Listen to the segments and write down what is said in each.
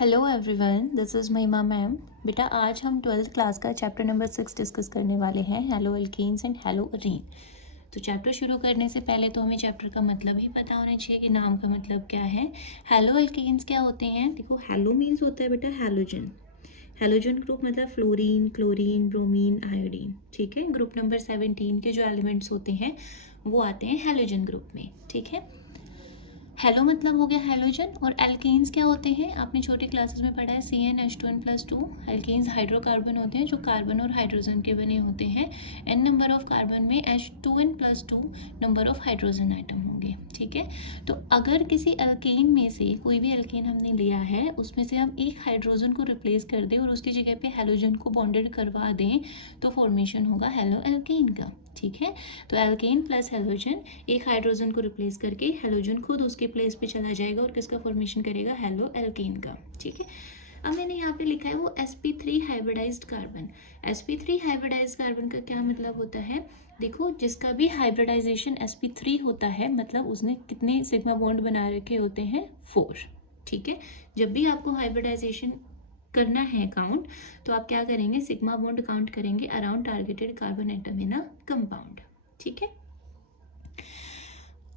Hello everyone, this is महिमा ma'am. बेटा आज हम 12th क्लास का चैप्टर नंबर 6 डिस्कस करने वाले हैं, hello alkenes and hello Areen. तो चैप्टर शुरू करने से पहले तो हमें चैप्टर का मतलब ही पता होना चाहिए कि नाम का मतलब क्या है। हेलो एल्कीन्स क्या होते हैं? देखो, हेलो मीन्स होता है बेटा हैलोजन। हैलोजन ग्रुप मतलब फ्लोरीन, क्लोरीन, ब्रोमीन, आयोडीन। ठीक है, ग्रुप नंबर 17 के जो एलिमेंट्स होते हैं वो आते हैं हैलोजन ग्रुप में। ठीक है, हेलो मतलब हो गया हैलोजन। और एल्केन्स क्या होते हैं? आपने छोटी क्लासेस में पढ़ा है CnH2n+2। एल्केन्स हाइड्रोकार्बन होते हैं जो कार्बन और हाइड्रोजन के बने होते हैं। n नंबर ऑफ कार्बन में H2n+2 number of hydrogen atom होंगे। ठीक है, तो अगर किसी एल्केन में से कोई भी एल्केन हमने लिया है, उसमें से हम एक हाइड्रोजन को रिप्लेस कर दें और उसकी जगह पे हैलोजन को बॉन्डेड करवा दें तो फॉर्मेशन होगा हेलो एल्केन का। ठीक है, तो एल्केन प्लस हेलोजन, एक हाइड्रोजन को रिप्लेस करके हेलोजन खुद उसके प्लेस पे चला जाएगा और किसका फॉर्मेशन करेगा? हेलो एल्केन का। ठीक है, अब मैंने यहाँ पे लिखा है वो sp3 hybridized carbon. sp3 hybridized carbon का क्या मतलब होता है? देखो, जिसका भी हाइब्रिडाइजेशन sp3 होता है मतलब उसने कितने सिग्मा बॉन्ड बना रखे होते हैं? 4। ठीक है, जब भी आपको हाइब्रिडाइजेशन करना है काउंट, तो आप क्या करेंगे? सिग्मा बॉन्ड काउंट करेंगे around targeted carbon atom in a compound. ठीक है,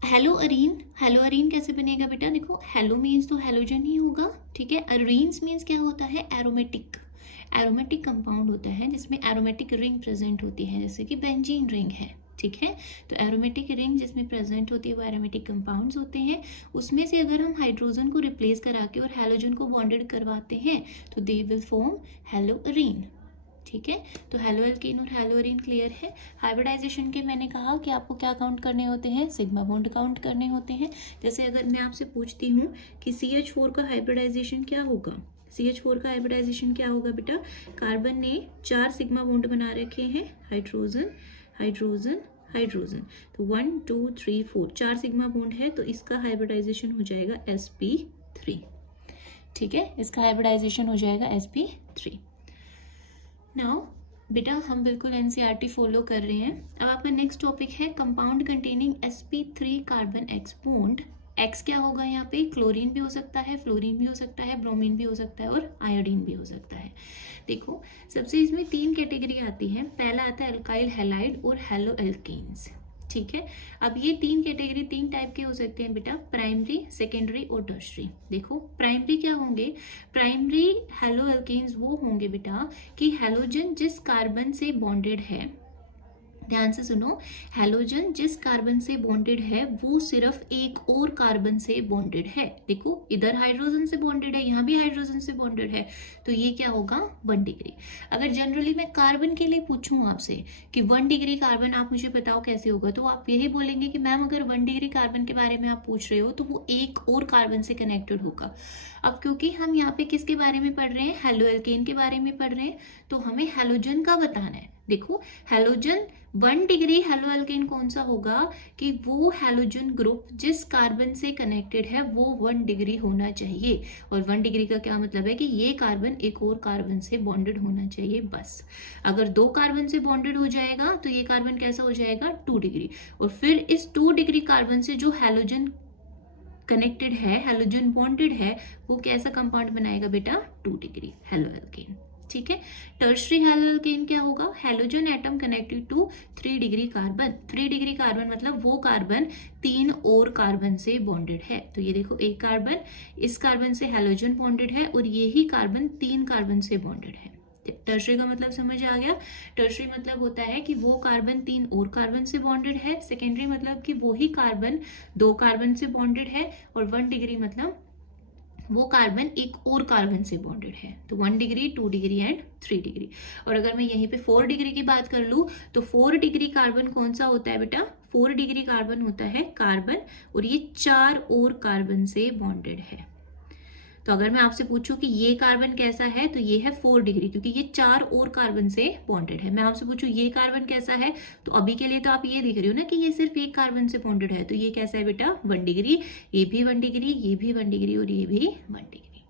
हेलो अरीन। हेलो अरीन कैसे बनेगा बेटा? देखो, हेलो मीन्स तो हेलोजन ही होगा। ठीक है, अरीन्स मीन्स क्या होता है? एरोमेटिक। एरोमेटिक कंपाउंड होता है जिसमें एरोमेटिक रिंग प्रेजेंट होती है, जैसे कि बेंजीन रिंग है। ठीक है, तो एरोमेटिक रिंग जिसमें प्रेजेंट होती है वो एरोमेटिक कंपाउंड्स होते हैं। उसमें से अगर हम हाइड्रोजन को रिप्लेस करा के और हैलोजन को बॉन्डेड करवाते हैं तो they will form hello Areen. ठीक है, तो हेलो एल्कीन और हेलो अरीन क्लियर है। हाइब्रिडाइजेशन के मैंने कहा कि आपको क्या काउंट करने होते हैं? सिग्मा बॉन्ड काउंट करने होते हैं। जैसे अगर मैं आपसे पूछती हूँ कि CH4 का हाइब्रिडाइजेशन क्या होगा? CH4 का हाइब्रिडाइजेशन क्या होगा बेटा? कार्बन ने 4 सिग्मा बॉन्ड बना रखे हैं, हाइड्रोजन हाइड्रोजन हाइड्रोजन, तो 1 2 3 4 4 सिग्मा बॉन्ड है, तो इसका हाइब्रिडाइजेशन हो जाएगा sp3। ठीक है, इसका हाइब्रिडाइजेशन हो जाएगा sp3। नाउ बेटा हम बिल्कुल NCERT फॉलो कर रहे हैं। अब आपका नेक्स्ट टॉपिक है compound containing sp3 carbon x bond. X क्या होगा यहाँ पे? क्लोरीन भी हो सकता है, फ्लोरीन भी हो सकता है, ब्रोमीन भी हो सकता है और आयोडीन भी हो सकता है। देखो, सबसे इसमें 3 कैटेगरी आती है। पहला आता है अल्काइल हैलाइड और हेलो एल्कीन्स। ठीक है, अब ये 3 कैटेगरी 3 टाइप के हो सकते हैं बेटा, प्राइमरी, सेकेंडरी और टर्शरी। देखो, प्राइमरी क्या होंगे? प्राइमरी हेलो एल्केन्स वो होंगे बेटा कि हैलोजन जिस कार्बन से बॉन्डेड है, ध्यान से सुनो, हैलोजन जिस कार्बन से बॉन्डेड है वो सिर्फ एक और कार्बन से बॉन्डेड है। देखो, इधर हाइड्रोजन से बॉन्डेड है, यहाँ भी हाइड्रोजन से बॉन्डेड है, तो ये क्या होगा? 1 डिग्री। अगर जनरली मैं कार्बन के लिए पूछूं आपसे कि 1 डिग्री कार्बन आप मुझे बताओ कैसे होगा, तो आप यही बोलेंगे कि मैम अगर 1 डिग्री कार्बन के बारे में आप पूछ रहे हो तो वो एक और कार्बन से कनेक्टेड होगा। अब क्योंकि हम यहाँ पे किसके बारे में पढ़ रहे हैं? हेलो एल्केन के बारे में पढ़ रहे हैं, तो हमें हैलोजन का बताना है। देखो, हैलोजन 1 डिग्री हेलो एल्केन कौन सा होगा? कि वो हैलोजन ग्रुप जिस कार्बन से कनेक्टेड है वो 1 डिग्री होना चाहिए। और 1 डिग्री का क्या मतलब है? कि ये कार्बन एक और कार्बन से बॉन्डेड होना चाहिए बस। अगर 2 कार्बन से बॉन्डेड हो जाएगा तो ये कार्बन कैसा हो जाएगा? 2 डिग्री। और फिर इस 2 डिग्री कार्बन से जो हैलोजन कनेक्टेड है, हैलोजन बॉन्डेड है, वो कैसा कंपाउंड बनाएगा बेटा? 2 डिग्री हेलो एल्केन। ठीक है, टर्शरी हेलो एल्केन क्या होगा? Halogen atom connected to 3 degree carbon. 3 degree carbon मतलब वो कार्बन 3 और कार्बन से बॉन्डेड है। तो ये देखो, एक कार्बन इस कार्बन से हैलोजन बॉन्डेड है और यही कार्बन 3 कार्बन से बॉन्डेड है। टर्शरी का मतलब समझ आ गया? टर्शरी मतलब होता है कि वो कार्बन 3 और कार्बन से बॉन्डेड है। सेकेंडरी मतलब कि वही कार्बन 2 कार्बन से बॉन्डेड है। और 1 डिग्री मतलब वो कार्बन एक और कार्बन से बॉन्डेड है। तो 1 डिग्री, 2 डिग्री एंड 3 डिग्री। और अगर मैं यहीं पे 4 डिग्री की बात कर लूँ तो 4 डिग्री कार्बन कौन सा होता है बेटा? 4 डिग्री कार्बन होता है कार्बन और ये 4 और कार्बन से बॉन्डेड है। तो अगर मैं आपसे पूछूं कि ये कार्बन कैसा है, तो ये है 4 डिग्री, क्योंकि ये 4 और कार्बन से बॉन्डेड है। मैं आपसे पूछूं ये कार्बन कैसा है, तो अभी के लिए तो आप ये देख रहे हो ना कि ये सिर्फ एक कार्बन से बॉन्डेड है, तो ये कैसा है बेटा? 1 डिग्री। ये भी 1 डिग्री, ये भी 1 डिग्री और ये भी 1 डिग्री।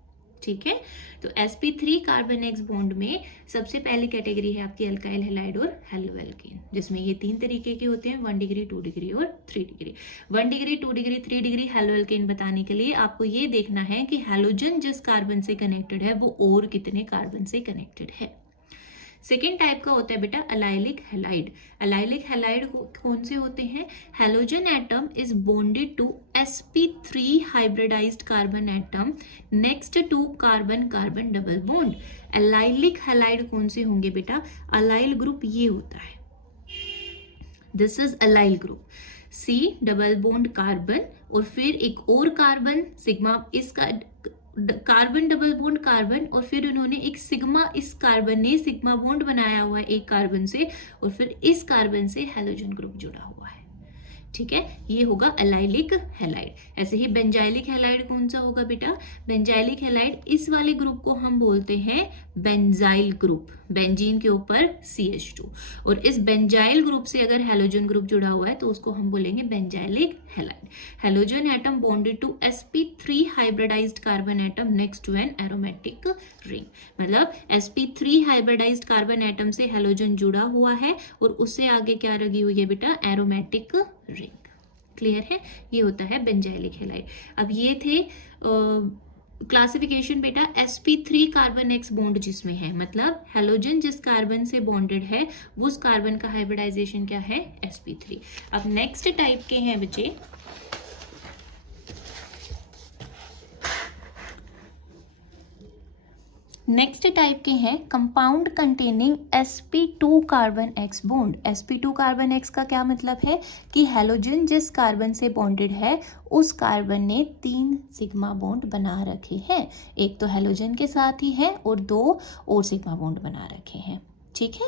ठीक है। तो sp3 कार्बन एक्स बॉन्ड में सबसे पहली कैटेगरी है आपकी अल्काइल हैलाइड और हेलोएल्केन, जिसमें ये 3 तरीके के होते हैं, 1 डिग्री, 2 डिग्री और 3 degree. 1 degree, 2 degree, 3 degree haloalkane बताने के लिए आपको ये देखना है कि हैलोजन जिस कार्बन से कनेक्टेड है वो और कितने कार्बन से कनेक्टेड है। सेकेंड टाइप का होता है बेटा अलाइलिक हैलाइड। अलाइलिक हैलाइड कौन से होते हैं? Halogen atom is bonded to sp3 hybridized carbon atom next to carbon carbon double bond. Allylic halide कौन से होंगे बेटा? अलाइल ग्रुप ये होता है, this is allyl group, C double bond carbon और फिर एक और कार्बन सिग्मा, इसका कार्बन डबल बॉन्ड कार्बन और फिर उन्होंने एक सिग्मा, इस कार्बन ने सिग्मा बॉन्ड बनाया हुआ है एक कार्बन से और फिर इस कार्बन से हैलोजन ग्रुप जुड़ा हुआ है। ठीक है, ये होगा अलाइलिक हैलाइड। ऐसे ही बेंजाइलिक हैलाइड कौन सा होगा बेटा? बेंजाइलिक हैलाइड, इस वाले ग्रुप को हम बोलते हैं बेंजाइल ग्रुप, बेंजीन के ऊपर CH2, और इस बेंजाइल ग्रुप से अगर हैलोजन ग्रुप जुड़ा हुआ है तो उसको हम बोलेंगे benzylic halide. Halogen atom bonded to sp3 hybridized carbon atom next to an aromatic ring, मतलब sp3 हाइब्रिडाइज्ड कार्बन एटम से हैलोजन जुड़ा हुआ है और उससे आगे क्या लगी हुई है बेटा? Aromatic ring. क्लियर है? ये होता है बेंजाइलिक हैलाइड। अब ये थे क्लासिफिकेशन बेटा sp3 कार्बन एक्स बॉन्ड जिसमें है, मतलब हैलोजन जिस कार्बन से बॉन्डेड है उस कार्बन का हाइब्रिडाइजेशन क्या है? sp3। अब नेक्स्ट टाइप के हैं बच्चे नेक्स्ट टाइप के हैं compound containing sp2 carbon x bond. sp2 carbon x का क्या मतलब है कि हैलोजन जिस कार्बन से बॉन्डेड है उस कार्बन ने 3 सिग्मा बॉन्ड बना रखे हैं, एक तो हैलोजन के साथ ही है और 2 और सिग्मा बॉन्ड बना रखे हैं। ठीक है,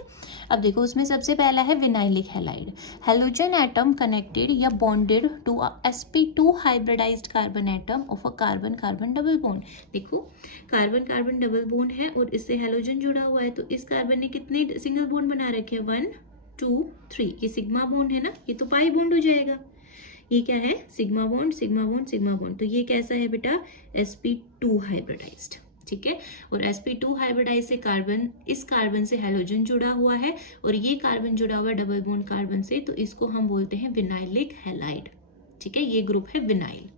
अब देखो उसमें सबसे पहला है vinylic halide. Halogen atom connected या bonded to sp2 hybridized carbon atom of a carbon carbon double bond. देखो कार्बन कार्बन डबल बॉन्ड है और इससे हैलोजन जुड़ा हुआ है, तो इस कार्बन ने कितने सिंगल बॉन्ड बना रखे हैं? 1 2 3। ये सिग्मा बॉन्ड है ना, ये तो पाई बॉन्ड हो जाएगा। ये क्या है? Sigma bond sigma bond sigma bond. तो ये कैसा है बेटा? sp2 hybridised. ठीक है, और sp2 हाइब्रिडाइज से कार्बन, इस कार्बन से हैलोजन जुड़ा हुआ है और ये कार्बन जुड़ा हुआ है डबल बॉन्ड कार्बन से, तो इसको हम बोलते हैं विनाइलिक हैलाइड। ठीक है, ये ग्रुप है विनाइल।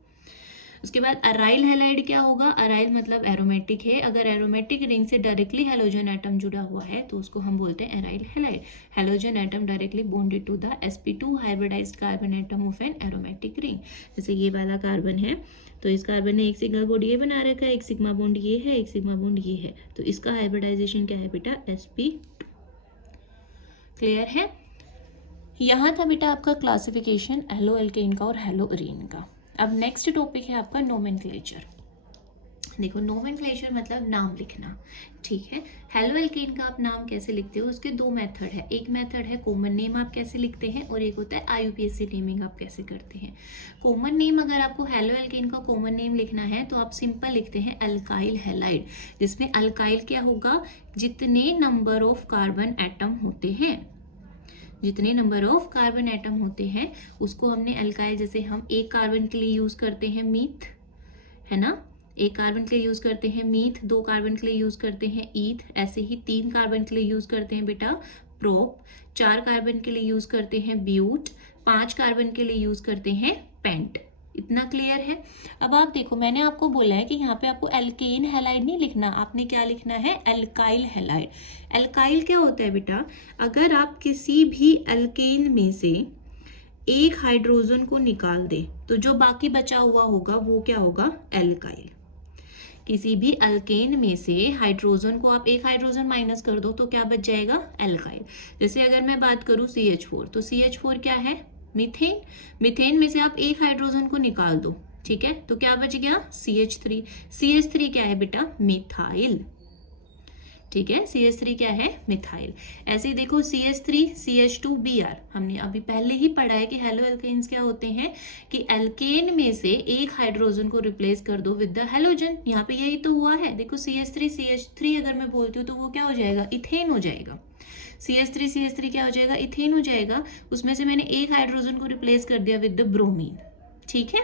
उसके बाद अराइल हैलाइड क्या होगा? अराइल मतलब एरोमेटिक है, अगर एरोमेटिक रिंग से डायरेक्टली हैलोजन एटम जुड़ा हुआ है तो उसको हम बोलते हैं aryl halide. Halogen atom directly bonded to the sp2 hybridized carbon atom of an aromatic ring. जैसे ये वाला कार्बन है तो इस कार्बन ने एक सिंगल बॉन्ड ये बना रखा है, एक सिग्मा बॉन्ड ये है, एक सिग्मा बॉन्ड ये है, तो इसका हाइब्रिडाइजेशन क्या है बेटा? sp2। क्लियर है? यहाँ था बेटा आपका क्लासिफिकेशन हेलोएल्केन का और हेलोअरीन का। अब नेक्स्ट टॉपिक है आपका नोमेनक्लेचर। देखो नोमेनक्लेचर मतलब नाम लिखना। ठीक है, हेलोएल्केन का आप नाम कैसे लिखते हो? उसके 2 मेथड है। एक मेथड है कॉमन नेम आप कैसे लिखते हैं और एक होता है IUPAC नेमिंग आप कैसे करते हैं। कॉमन नेम, अगर आपको हेलोएल्केन का कॉमन नेम लिखना है तो आप सिंपल लिखते हैं अल्काइल हैलाइड, जिसमें अल्काइल क्या होगा? जितने नंबर ऑफ कार्बन एटम होते हैं, जितने नंबर ऑफ कार्बन एटम होते हैं उसको हमने अल्काइल, जैसे हम एक कार्बन के लिए यूज करते हैं मीथ, है ना, एक कार्बन के लिए यूज करते हैं मीथ, 2 कार्बन के लिए यूज करते हैं ईथ, ऐसे ही 3 कार्बन के लिए यूज करते हैं बेटा प्रोप, 4 कार्बन के लिए यूज करते हैं ब्यूट, 5 कार्बन के लिए यूज करते हैं पेंट। इतना क्लियर है? अब आप देखो मैंने आपको बोला है कि यहाँ पे आपको एल्केन हैलाइड नहीं लिखना, आपने क्या लिखना है? Alkyl halide. अल्काइल क्या होता है बेटा? अगर आप किसी भी अल्केन में से एक हाइड्रोजन को निकाल दे तो जो बाकी बचा हुआ होगा वो क्या होगा? एल्काइल। किसी भी अल्केन में से हाइड्रोजन को आप एक हाइड्रोजन माइनस कर दो तो क्या बच जाएगा? एल्काइल। जैसे अगर मैं बात करूं CH4, तो CH4 क्या है? मीथेन। मीथेन में से आप एक हाइड्रोजन को निकाल दो, ठीक है, तो क्या बच गया? CH3। CH3 क्या है बेटा? मिथाइल। ठीक है, CH3 क्या है? मिथाइल। ऐसे ही देखो CH3 CH2Br, हमने अभी पहले ही पढ़ा है कि हेलोएल्केन्स क्या होते हैं कि एल्केन में से एक हाइड्रोजन को रिप्लेस कर दो विद द हेलोजन। यहाँ पे यही तो हुआ है। देखो CH3 CH3 अगर मैं बोलती हूँ तो वो क्या हो जाएगा? इथेन हो जाएगा। CH3 CH3 क्या हो जाएगा? इथेन हो जाएगा। उसमें से मैंने एक हाइड्रोजन को रिप्लेस कर दिया विद द ब्रोमीन। ठीक है,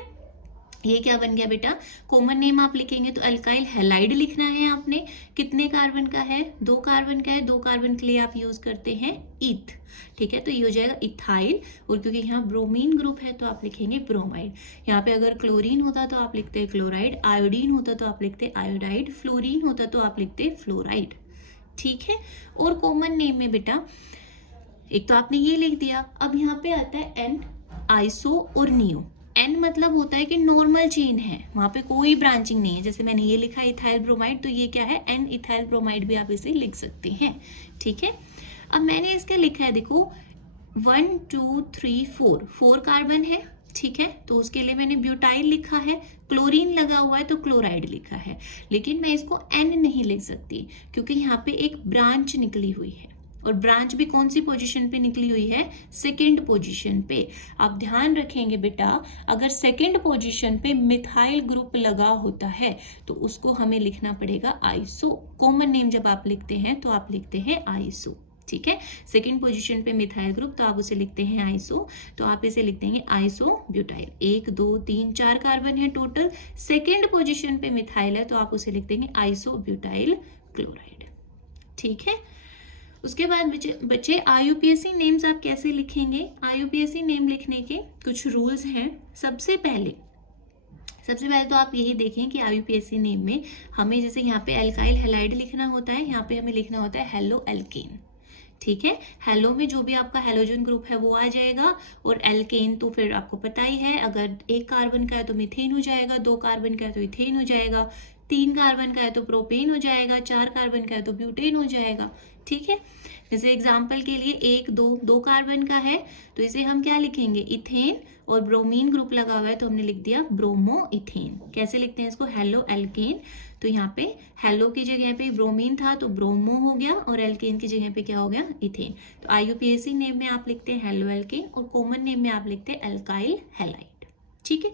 ये क्या बन गया बेटा, कॉमन नेम आप लिखेंगे तो अल्काइल हैलाइड लिखना है आपने। कितने कार्बन का है, 2 कार्बन का है, 2 कार्बन के लिए आप यूज करते हैं ईथ, ठीक है, तो ये हो जाएगा इथाइल। और क्योंकि यहाँ ब्रोमीन ग्रुप है तो आप लिखेंगे ब्रोमाइड। यहाँ पे अगर क्लोरीन होता तो आप लिखते क्लोराइड, आयोडीन होता तो आप लिखते आयोडाइड, फ्लोरीन होता तो आप लिखते फ्लोराइड, ठीक है। और कॉमन नेम में बेटा एक तो आपने ये लिख दिया, अब यहाँ पे आता है एन, आइसो और नियो। एन मतलब होता है कि नॉर्मल चेन है, वहां पे कोई ब्रांचिंग नहीं है। जैसे मैंने ये लिखा इथाइल ब्रोमाइड, तो ये क्या है, एन इथाइल ब्रोमाइड भी आप इसे लिख सकते हैं, ठीक है। अब मैंने इसका लिखा है, देखो 1 2 3 4, 4 कार्बन है, ठीक है, तो उसके लिए मैंने ब्यूटाइल लिखा है। क्लोरीन लगा हुआ है तो क्लोराइड लिखा है, लेकिन मैं इसको एन नहीं लिख सकती क्योंकि यहाँ पे एक ब्रांच निकली हुई है, और ब्रांच भी कौन सी पोजीशन पे निकली हुई है, सेकंड पोजीशन पे। आप ध्यान रखेंगे बेटा, अगर सेकंड पोजीशन पे मिथाइल ग्रुप लगा होता है तो उसको हमें लिखना पड़ेगा आइसो। कॉमन नेम जब आप लिखते हैं तो आप लिखते हैं आइसो, ठीक है। सेकंड पोजीशन पे मिथाइल ग्रुप तो आप उसे लिखते हैं आइसो, तो आप इसे लिख देंगे आइसो ब्यूटाइल। 1 2 3 4 कार्बन है टोटल, सेकंड पोजीशन पे मिथाइल है तो आप उसे लिख देंगे आइसो ब्यूटाइल क्लोराइड, ठीक है। उसके बाद बच्चे IUPAC नेम्स आप कैसे लिखेंगे। IUPAC नेम लिखने के कुछ रूल्स हैं। सबसे पहले तो आप यही देखें कि IUPAC नेम में हमें जैसे यहाँ पे अल्काइल हैलाइड लिखना होता है, यहाँ पे हमें लिखना होता है हेलो एल्केन, ठीक है। हेलो में जो भी आपका हेलोजन ग्रुप है वो आ जाएगा, और एल्केन तो फिर आपको पता ही है, अगर 1 कार्बन का है तो मीथेन हो जाएगा, 2 कार्बन का है तो इथेन हो जाएगा, 3 कार्बन का है तो प्रोपेन हो जाएगा, 4 कार्बन का है तो ब्यूटेन हो जाएगा, ठीक है। जैसे एग्जाम्पल के लिए 1 2 2 कार्बन का है तो इसे हम क्या लिखेंगे, इथेन, और ब्रोमीन ग्रुप लगा हुआ है तो हमने लिख दिया ब्रोमो इथेन। कैसे लिखते हैं इसको, हेलो एल्केन, तो यहाँ पे हेलो की जगह पे ब्रोमीन था तो ब्रोमो हो गया, और एल्केन की जगह पे क्या हो गया, इथेन। तो IUPAC नेम में आप लिखते हैं हेलो एल्केन, और कॉमन नेम में आप लिखते हैं अल्काइल हैलाइड, ठीक है।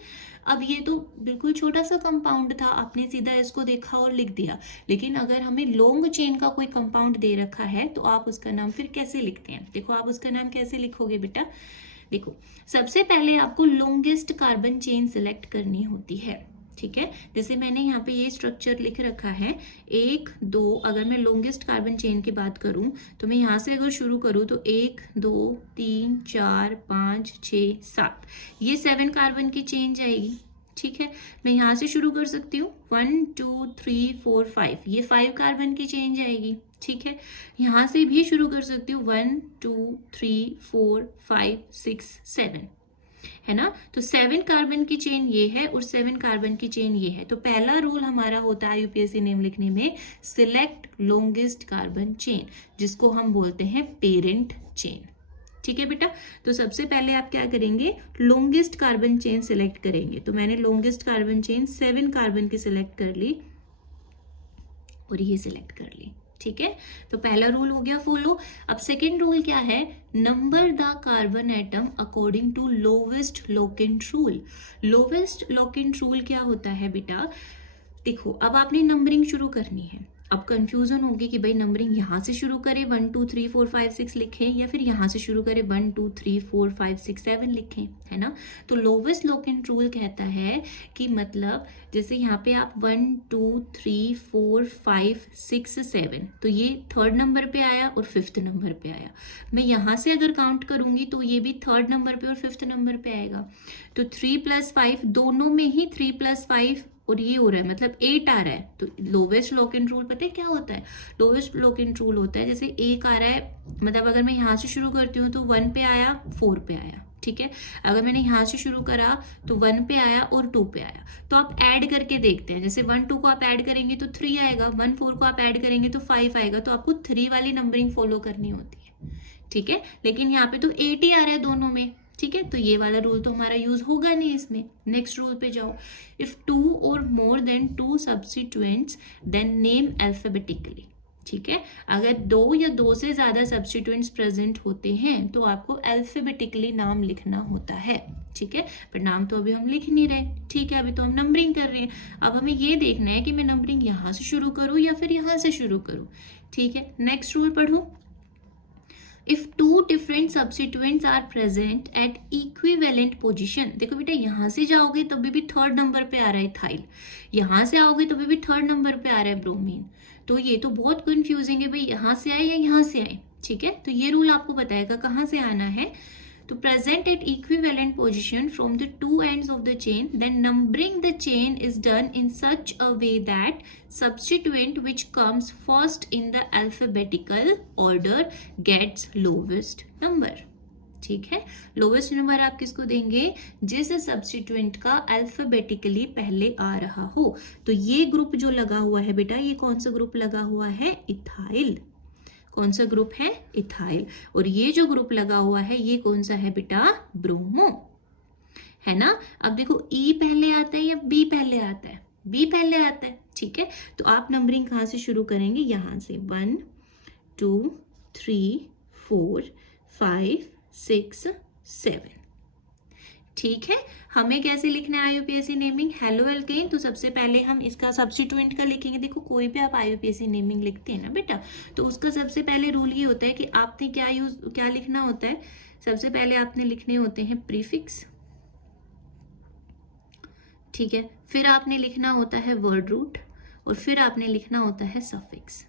अब ये तो बिल्कुल छोटा सा कंपाउंड था, आपने सीधा इसको देखा और लिख दिया, लेकिन अगर हमें लॉन्ग चेन का कोई कंपाउंड दे रखा है तो आप उसका नाम फिर कैसे लिखते हैं। देखो आप उसका नाम कैसे लिखोगे बेटा, देखो सबसे पहले आपको लॉन्गेस्ट कार्बन चेन सिलेक्ट करनी होती है, ठीक है। जैसे मैंने यहाँ पे ये स्ट्रक्चर लिख रखा है 1 2, अगर मैं लॉन्गेस्ट कार्बन चेन की बात करूँ तो मैं यहाँ से अगर शुरू करूँ तो 1 2 3 4 5 6 7, ये 7 कार्बन की चेन जाएगी, ठीक है। मैं यहाँ से शुरू कर सकती हूँ 1 2 3 4 5, ये 5 कार्बन की चेन जाएगी, ठीक है। यहाँ से भी शुरू कर सकती हूँ 1 2 3 4 5 6 7, है ना। तो 7 कार्बन की चेन ये है और 7 कार्बन की चेन ये है। तो पहला रूल हमारा होता है IUPAC नेम लिखने में, सिलेक्ट लॉन्गेस्ट कार्बन चेन, जिसको हम बोलते हैं पेरेंट चेन, ठीक है बेटा। तो सबसे पहले आप क्या करेंगे, लॉन्गेस्ट कार्बन चेन सिलेक्ट करेंगे। तो मैंने लॉन्गेस्ट कार्बन चेन 7 कार्बन की सिलेक्ट कर ली और ये सिलेक्ट कर ली, ठीक है। तो पहला रूल हो गया फॉलो। अब सेकेंड रूल क्या है, number the carbon atom according to lowest locant rule. Lowest locant rule क्या होता है बेटा, देखो अब आपने नंबरिंग शुरू करनी है। अब कंफ्यूजन होगी कि भाई नंबरिंग यहाँ से शुरू करें 1 2 3 4 5 6 लिखें, या फिर यहाँ से शुरू करें 1 2 3 4 5 6 7 लिखें, है ना। तो लोवेस्ट लोकेंट रूल कहता है कि मतलब जैसे यहाँ पे आप 1 2 3 4 5 6 7, तो ये 3rd नंबर पे आया और 5th नंबर पे आया। मैं यहाँ से अगर काउंट करूंगी तो ये भी 3rd नंबर पे और 5th नंबर पे आएगा। तो 3 + 5 दोनों में ही 3 + 5 और ये हो रहा है, मतलब 8 आ रहा है। तो लोवेस्ट लोकेंट रूल पता है क्या होता है, लोवेस्ट लोकेंट रूल होता है जैसे 1 आ रहा है, मतलब अगर मैं यहाँ से शुरू करती हूँ तो 1 पे आया 4 पे आया, ठीक है। अगर मैंने यहाँ से शुरू करा तो 1 पे आया और 2 पे आया। तो आप ऐड करके देखते हैं, जैसे 1 2 को आप ऐड करेंगे तो 3 आएगा, 1 4 को आप ऐड करेंगे तो 5 आएगा। तो आपको 3 वाली नंबरिंग फॉलो करनी होती है, ठीक है। लेकिन यहाँ पे तो 8 ही आ रहा है दोनों में, ठीक है। तो ये वाला रूल तो हमारा यूज होगा नहीं इसमें। नेक्स्ट रूल पे जाओ, इफ 2 और more than 2 substituents then name alphabetically, ठीक है। अगर 2 या 2 से ज्यादा सब्स्टिट्यूएंट्स प्रेजेंट होते हैं तो आपको अल्फाबेटिकली नाम लिखना होता है, ठीक है। पर नाम तो अभी हम लिख नहीं रहे, ठीक है, अभी तो हम नंबरिंग कर रहे हैं। अब हमें ये देखना है कि मैं नंबरिंग यहाँ से शुरू करूँ या फिर यहाँ से शुरू करूँ, ठीक है। नेक्स्ट रूल पढ़ो, if two different substituents are present at equivalent position, देखो बेटा यहाँ से जाओगे तभी भी थर्ड नंबर पे आ रहा है इथाइल, यहाँ से आओगे तभी भी थर्ड नंबर पे आ रहा है ब्रोमीन, तो ये तो बहुत कंफ्यूजिंग है भाई, यहाँ से आए या यहाँ से आए, ठीक है। तो ये रूल आपको बताएगा कहाँ से आना है। तो present at equivalent position from the two ends of the chain, then numbering the chain is done in such a way that substituent which comes first in the alphabetical order gets lowest number, ठीक है। Lowest number आप किसको देंगे, जिस substituent का alphabetically पहले आ रहा हो। तो ये ग्रुप जो लगा हुआ है बेटा, ये कौन सा ग्रुप लगा हुआ है, इथाइल। कौन सा ग्रुप है, इथाइल। और ये जो ग्रुप लगा हुआ है ये कौन सा है बेटा, ब्रोमो, है ना। अब देखो ई पहले आता है या बी पहले आता है, बी पहले आता है, ठीक है। तो आप नंबरिंग कहाँ से शुरू करेंगे, यहाँ से 1 2 3 4 5 6 7, ठीक है। हमें कैसे लिखना है आईयूपीएसी नेमिंग, हेलो एल्केन, तो सबसे पहले हम इसका सब्स्टिट्यूएंट का लिखेंगे। देखो कोई भी आप आईयूपीएसी नेमिंग लिखते हैं ना बेटा, तो उसका सबसे पहले रूल ये होता है कि आपने क्या लिखना होता है, सबसे पहले आपने लिखने होते हैं प्रीफिक्स, ठीक है। फिर आपने लिखना होता है वर्ड रूट, और फिर आपने लिखना होता है सफिक्स।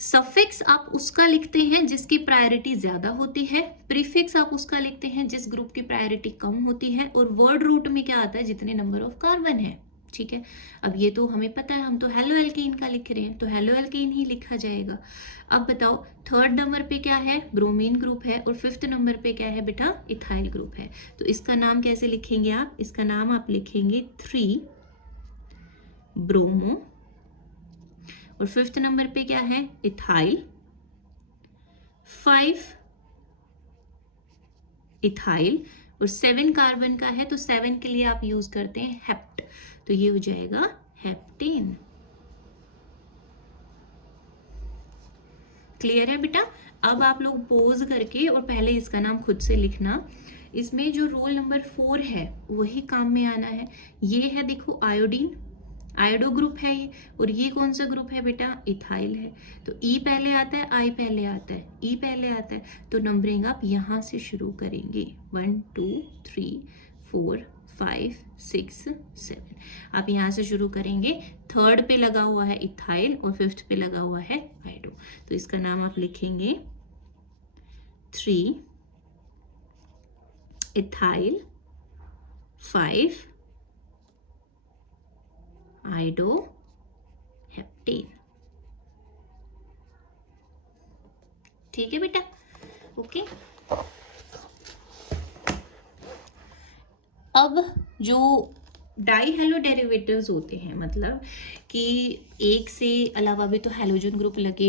सफिक्स आप उसका लिखते हैं जिसकी प्रायोरिटी ज्यादा होती है, प्रीफिक्स आप उसका लिखते हैं जिस ग्रुप की प्रायोरिटी कम होती है, और वर्ड रूट में क्या आता है, जितने नंबर ऑफ कार्बन है, ठीक है। अब ये तो हमें पता है, हम तो हेलो एल्केन का लिख रहे हैं, तो हेलो एल्केन ही लिखा जाएगा। अब बताओ थर्ड नंबर पे क्या है, ब्रोमीन ग्रुप है, और फिफ्थ नंबर पे क्या है बेटा, इथाइल ग्रुप है। तो इसका नाम कैसे लिखेंगे आप, इसका नाम आप लिखेंगे 3 ब्रोमो, और फिफ्थ नंबर पे क्या है, इथाइल, 5 इथाइल, और 7 कार्बन का है, तो 7 के लिए आप यूज करते हैं हेप्ट, तो ये हो जाएगा हेप्टेन। क्लियर है बेटा। अब आप लोग पोज करके और पहले इसका नाम खुद से लिखना। इसमें जो रोल नंबर 4 है वही काम में आना है। ये है देखो आयोडीन, आयोडो ग्रुप है ये, और ये कौन सा ग्रुप है बेटा, इथाइल है। तो ई पहले आता है, आई पहले आता है, ई पहले आता है, तो नंबरिंग आप यहाँ से शुरू करेंगे 1 2 3 4 5 6 7, आप यहाँ से शुरू करेंगे। थर्ड पे लगा हुआ है इथाइल और फिफ्थ पे लगा हुआ है आयोडो, तो इसका नाम आप लिखेंगे 3 इथाइल 5 आयोडो हेप्टेन, ठीक है बेटा, ओके। अब जो डाई हेलो डेरिवेटिव्स होते हैं, मतलब कि एक से अलावा भी तो हैलोजन ग्रुप लगे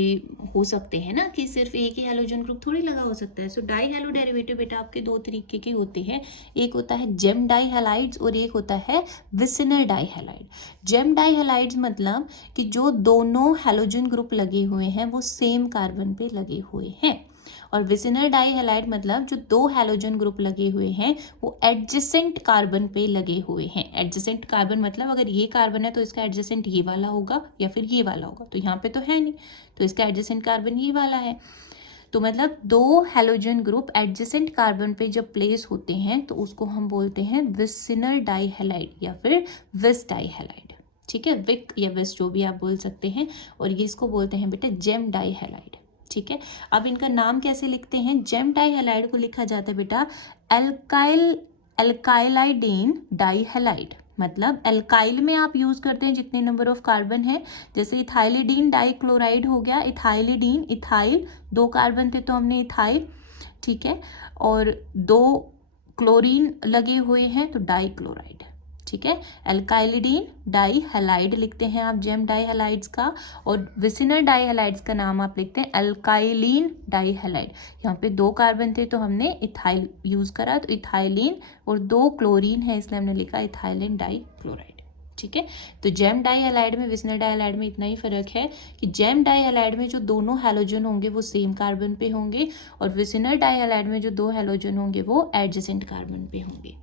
हो सकते हैं ना, कि सिर्फ एक ही हैलोजन ग्रुप थोड़ी लगा हो सकता है। सो डाई हेलो डेरिवेटिव बेटा आपके 2 तरीके के होते हैं, एक होता है जेम डाई हैलाइड्स और एक होता है vicinal dihalide. Gem dihalides मतलब कि जो दोनों हैलोजन ग्रुप लगे हुए हैं वो सेम कार्बन पे लगे हुए हैं, और विसिनल डाई हैलाइड मतलब जो 2 हैलोजन ग्रुप लगे हुए हैं वो एडजेसेंट कार्बन पे लगे हुए हैं। एडजेसेंट कार्बन मतलब अगर ये कार्बन है तो इसका एडजेसेंट ये वाला होगा या फिर ये वाला होगा, तो यहाँ पे तो है नहीं, तो इसका एडजेसेंट कार्बन ये वाला है। तो मतलब 2 हैलोजन ग्रुप एडजेसेंट कार्बन पे जब प्लेस होते हैं तो उसको हम बोलते हैं विसिनल डाई हैलाइड या फिर विस डाई हैलाइड, ठीक है, विक या विस जो भी आप बोल सकते हैं, और ये इसको बोलते हैं बेटा जेम डाई हैलाइड, ठीक है। अब इनका नाम कैसे लिखते हैं, जेम डाई हैलाइड को लिखा जाता है बेटा एल्काइलाइडेन डाई हैलाइड, मतलब एल्काइल में आप यूज करते हैं जितने नंबर ऑफ कार्बन है, जैसे इथाइलिडीन डाई क्लोराइड हो गया, इथाइलिडीन इथाइल 2 कार्बन थे तो हमने इथाइल, ठीक है, और 2 क्लोरीन लगे हुए हैं तो डाई क्लोराइड, ठीक है। एल्काइलिडीन डाई हैलाइड लिखते हैं आप जेम डाई हैलाइड्स का, और विसिनल डाई हैलाइड्स का नाम आप लिखते हैं एल्काइलिन डाई हैलाइड। यहाँ पे 2 कार्बन थे तो हमने इथाइल यूज करा, तो इथाइलिन, और 2 क्लोरीन है इसलिए हमने लिखा इथाइलिन डाई क्लोराइड, ठीक है। तो जेम डाई हैलाइड में विसिनल डाई हैलाइड में इतना ही फर्क है कि जेम डाई हैलाइड में जो दोनों हैलोजन होंगे वो सेम कार्बन पे होंगे, और विसिनल डाई हैलाइड में जो 2 हैलोजन होंगे वो एडजेसेंट कार्बन पे होंगे।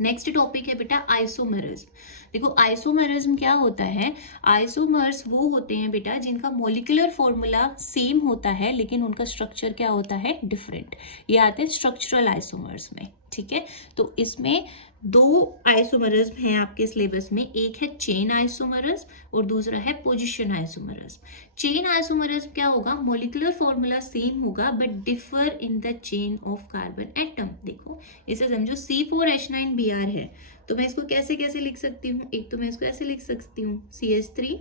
नेक्स्ट टॉपिक है बेटा आइसोमेरिज्म। देखो आइसोमेरिज्म क्या होता है, आइसोमर्स वो होते हैं बेटा जिनका मॉलिक्यूलर फॉर्मूला सेम होता है लेकिन उनका स्ट्रक्चर क्या होता है, डिफरेंट। ये आते हैं स्ट्रक्चरल आइसोमर्स में, ठीक है। तो इसमें दो आइसोमरिज्म हैं आपके सिलेबस में, एक है चेन आइसोमरिज्म और दूसरा है पोजीशन आइसोमरिज्म। चेन आइसोमरिज्म क्या होगा, मॉलिक्यूलर फॉर्मूला सेम होगा but differ in the chain of carbon atom. देखो इसे समझो, C4H9Br है तो मैं इसको कैसे कैसे लिख सकती हूँ, एक तो मैं इसको ऐसे लिख सकती हूँ CH3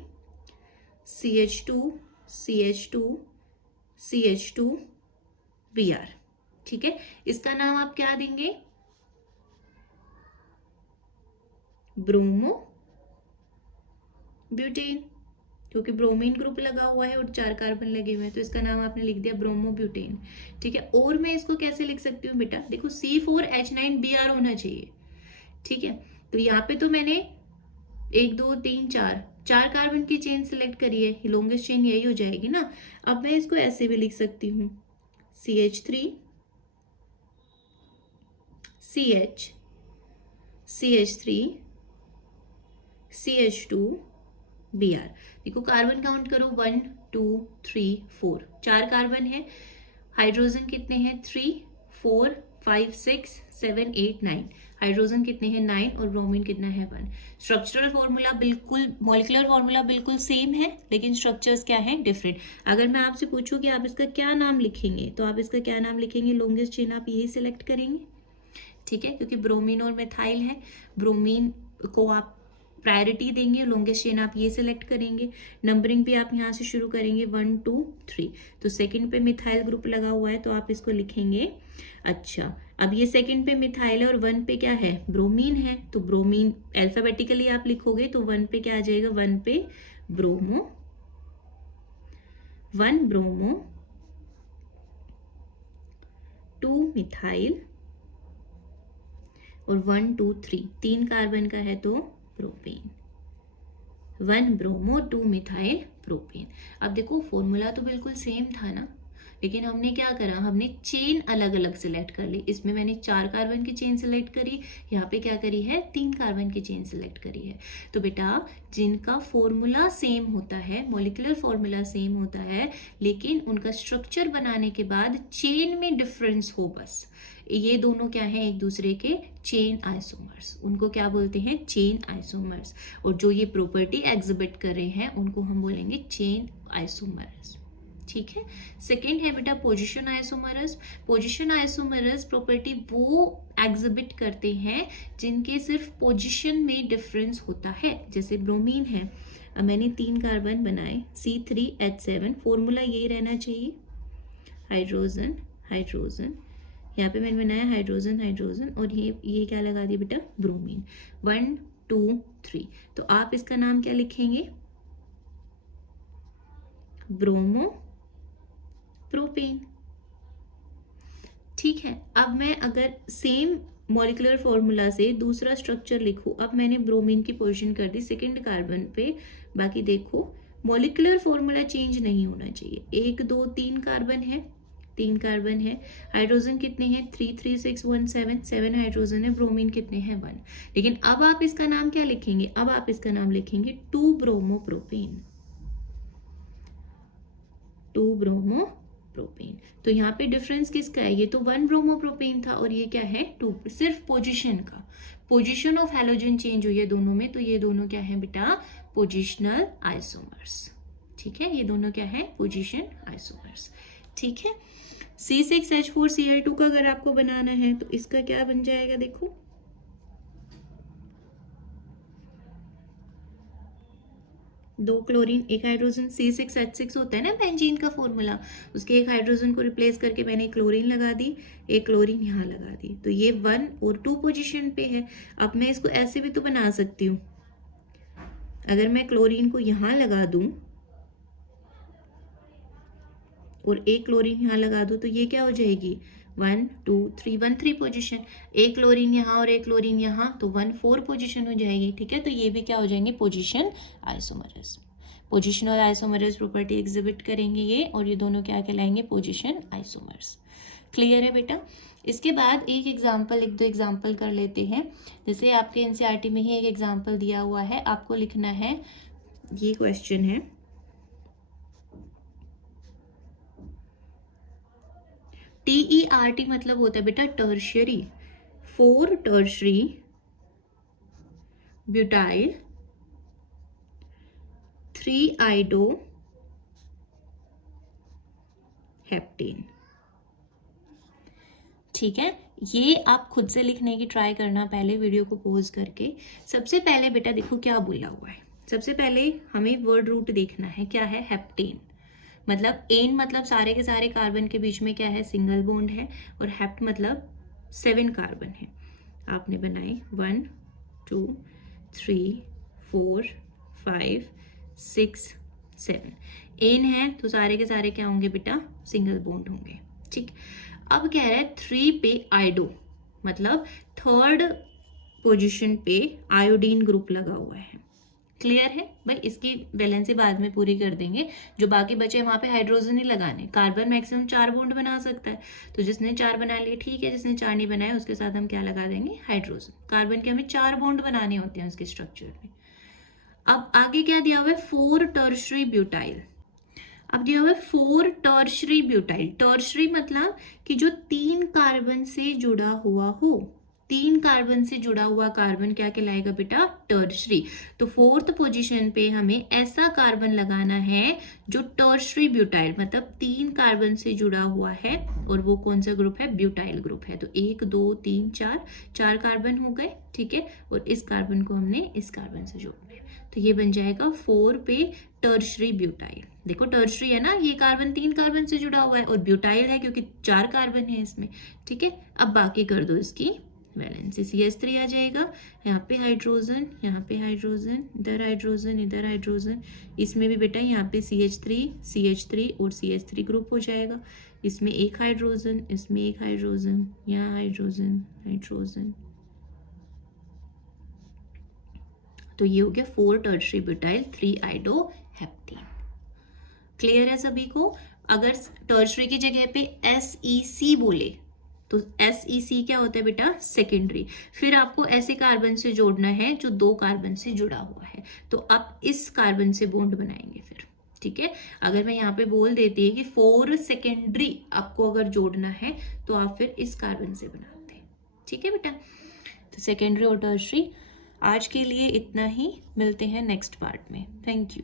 CH2 CH2 CH2 Br, ठीक है। इसका नाम आप क्या देंगे, ब्रोमो ब्यूटेन, क्योंकि ब्रोमीन ग्रुप लगा हुआ है और 4 कार्बन लगे हुए हैं तो इसका नाम आपने लिख दिया ब्रोमो ब्यूटेन, ठीक है। और मैं इसको कैसे लिख सकती हूँ बेटा, देखो C4H9Br होना चाहिए, ठीक है। तो यहाँ पे तो मैंने 1 2 3 4 कार्बन की चेन सेलेक्ट करी है, लॉन्गेस्ट चेन यही हो जाएगी ना। अब मैं इसको ऐसे भी लिख सकती हूँ CH3 CH CH3 CH2 Br। देखो कार्बन काउंट करो 1 2 3 4, 4 कार्बन है, हाइड्रोजन कितने हैं 3 4 5 6 7 8 9, हाइड्रोजन कितने हैं 9 और ब्रोमीन कितना है 1। स्ट्रक्चरल फॉर्मूला बिल्कुल, मॉलिक्यूलर फॉर्मूला बिल्कुल सेम है लेकिन स्ट्रक्चर्स क्या है, डिफरेंट। अगर मैं आपसे पूछूं कि आप इसका क्या नाम लिखेंगे तो आप इसका क्या नाम लिखेंगे, लॉन्गेस्ट चेन आप यही सिलेक्ट करेंगे, ठीक है, क्योंकि ब्रोमीन और मिथाइल है, ब्रोमीन को आप प्रायोरिटी देंगे, लॉन्गेस्ट चेन आप ये सिलेक्ट करेंगे। नंबरिंग भी आप यहाँ से शुरू करेंगे 1 2 3, तो सेकंड पे मिथाइल ग्रुप लगा हुआ है तो आप इसको लिखेंगे। अच्छा अब ये सेकंड पे मिथाइल है और 1 पे क्या है, ब्रोमीन है, तो ब्रोमीन अल्फाबेटिकली आप लिखोगे तो 1 पे क्या आ जाएगा, 1 पे ब्रोमो, 1 ब्रोमो 2 मिथाइल और 1 2 3, 3 कार्बन का है तो प्रोपेन, 1 ब्रोमो 2 मिथाइल प्रोपेन। अब देखो फॉर्मूला तो बिल्कुल सेम था ना, लेकिन हमने क्या करा, हमने चेन अलग अलग सिलेक्ट कर ली। इसमें मैंने 4 कार्बन की चेन सिलेक्ट करी, यहाँ पे क्या करी है, 3 कार्बन की चेन सिलेक्ट करी है। तो बेटा जिनका फॉर्मूला सेम होता है, मॉलिक्यूलर फॉर्मूला सेम होता है लेकिन उनका स्ट्रक्चर बनाने के बाद चेन में डिफरेंस हो, बस ये दोनों क्या है, एक दूसरे के चेन आइसोमर्स, उनको क्या बोलते हैं, चेन आइसोमर्स। और जो ये प्रॉपर्टी एग्जिबिट कर रहे हैं उनको हम बोलेंगे चेन आइसोमर्स, ठीक है। सेकेंड है बेटा पोजीशन आइसोमरस। पोजीशन आइसोमरस प्रॉपर्टी वो एग्जिबिट करते हैं जिनके सिर्फ पोजीशन में डिफरेंस होता है, जैसे ब्रोमीन है, अब मैंने 3 कार्बन बनाए C3H7, फॉर्मूला यही रहना चाहिए, हाइड्रोजन हाइड्रोजन, यहाँ पे मैंने बनाया हाइड्रोजन हाइड्रोजन और ये क्या लगा दिया बेटा, ब्रोमीन, 1 2 3, तो आप इसका नाम क्या लिखेंगे, ब्रोमो प्रोपेन, ठीक है। अब मैं अगर सेम मॉलिक्यूलर फॉर्मूला से दूसरा स्ट्रक्चर लिखूं, अब मैंने ब्रोमीन की पोजीशन कर दी सेकंड कार्बन पे, बाकी देखो मॉलिक्यूलर फॉर्मूला चेंज नहीं होना चाहिए, 1 2 3 कार्बन है, 3 कार्बन है, हाइड्रोजन कितने हैं 3 3 6 1 7, 7 हाइड्रोजन है, ब्रोमीन कितने हैं 1। लेकिन अब आप इसका नाम क्या लिखेंगे, अब आप इसका नाम लिखेंगे 2 ब्रोमो प्रोपेन, 2 ब्रोमो प्रोपेन। तो यहाँ पे डिफरेंस किसका है, ये तो 1 ब्रोमो प्रोपेन था और ये क्या है 2, सिर्फ पोजीशन का, पोजीशन ऑफ हैलोजन चेंज हुई है दोनों में, तो ये दोनों क्या है बेटा, पोजिशनल आइसोमर्स, ठीक है, ये दोनों क्या है, पोजीशन आइसोमर्स, ठीक है। C6H4Cl2 का अगर आपको बनाना है तो इसका क्या बन जाएगा, देखो 2 क्लोरीन 1 हाइड्रोजन, C6H6 होता है ना बेंजीन का फॉर्मूला, उसके 1 हाइड्रोजन को रिप्लेस करके मैंने क्लोरीन लगा दी, 1 क्लोरीन यहाँ लगा दी, तो ये 1 और 2 पोजीशन पे है। अब मैं इसको ऐसे भी तो बना सकती हूँ, अगर मैं क्लोरीन को यहाँ लगा दूँ और 1 क्लोरीन यहाँ लगा दूँ तो ये क्या हो जाएगी, 1 2 3 1 3 पोजीशन, 1 क्लोरीन यहाँ और 1 क्लोरीन यहाँ तो 1 4 पोजीशन हो जाएगी, ठीक है। तो ये भी क्या हो जाएंगे, पोजीशन आइसोमरस, पोजिशनल आइसोमरस प्रॉपर्टी एग्जिबिट करेंगे ये, और ये दोनों क्या कहलाएंगे, पोजीशन आइसोमर्स, क्लियर है बेटा? इसके बाद एक एग्जाम्पल, एक दो एग्जाम्पल कर लेते हैं। जैसे आपके एनसीईआरटी में ही एक एग्जाम्पल दिया हुआ है, आपको लिखना है, ये क्वेश्चन है, TERT मतलब होता है बेटा टर्शियरी, 4 टर्शरी ब्यूटाइल 3 आइडो हेप्टेन। ठीक है, ये आप खुद से लिखने की ट्राई करना पहले वीडियो को पॉज करके। सबसे पहले बेटा देखो क्या बोला हुआ है, सबसे पहले हमें वर्ड रूट देखना है, क्या है? हेप्टेन। मतलब एन मतलब सारे के सारे कार्बन के बीच में क्या है? सिंगल बॉन्ड है। और हेप्ट मतलब 7 कार्बन है। आपने बनाए 1 2 3 4 5 6 7। एन है तो सारे के सारे क्या होंगे बेटा? सिंगल बॉन्ड होंगे। ठीक, अब कह रहा है 3 पे आइडो, मतलब 3rd पोजीशन पे आयोडीन ग्रुप लगा हुआ है। क्लियर है भाई? इसकी वैलेंसी बाद में पूरी कर देंगे, जो बाकी बचे वहां पे हाइड्रोजन ही लगाने। कार्बन मैक्सिमम 4 बॉन्ड बना सकता है, तो जिसने 4 बना लिए ठीक है, जिसने 4 नहीं बनाया उसके साथ हम क्या लगा देंगे? हाइड्रोजन। कार्बन के हमें 4 बॉन्ड बनाने होते हैं उसके स्ट्रक्चर में। अब आगे क्या दिया हुआ है? 4 टर्शरी ब्यूटाइल। अब दिया हुआ है 4 टर्शरी ब्यूटाइल। टर्शरी मतलब कि जो 3 कार्बन से जुड़ा हुआ हो। 3 कार्बन से जुड़ा हुआ कार्बन क्या कहलाएगा बेटा? टर्शरी। तो 4th पोजीशन पे हमें ऐसा कार्बन लगाना है जो टर्शरी ब्यूटाइल, मतलब 3 कार्बन से जुड़ा हुआ है। और वो कौन सा ग्रुप है? ब्यूटाइल ग्रुप है। तो 1 2 3 4 कार्बन हो गए। ठीक है, और इस कार्बन को हमने इस कार्बन से जोड़ना है, तो ये बन जाएगा 4 पे टर्शरी ब्यूटाइल। देखो टर्शरी है ना, ये कार्बन 3 कार्बन से जुड़ा हुआ है, और ब्यूटाइल है क्योंकि 4 कार्बन है इसमें। ठीक है, अब बाकी कर दो इसकी वैलेंसी। CH3 आ जाएगा, यहाँ पे हाइड्रोजन, यहाँ पे हाइड्रोजन, इधर हाइड्रोजन, इधर हाइड्रोजन। इसमें भी बेटा यहाँ पे CH3 और CH3 ग्रुप हो जाएगा। इसमें एक हाइड्रोजन, इसमें एक हाइड्रोजन, यहाँ हाइड्रोजन, हाइड्रोजन। तो ये हो गया 4 टर्शरी ब्यूटाइल 3 आइडो हेप्टेन। क्लियर है सभी को? अगर टर्शरी की जगह पे SEC बोले तो SEC क्या होता है बेटा? सेकेंडरी। फिर आपको ऐसे कार्बन से जोड़ना है जो 2 कार्बन से जुड़ा हुआ है, तो आप इस कार्बन से बॉन्ड बनाएंगे फिर। ठीक है, अगर मैं यहाँ पे बोल देती है कि 4 सेकेंडरी आपको अगर जोड़ना है तो आप फिर इस कार्बन से बनाते हैं। ठीक है बेटा, तो सेकेंडरी और टर्शरी। आज के लिए इतना ही, मिलते हैं नेक्स्ट पार्ट में। Thank you.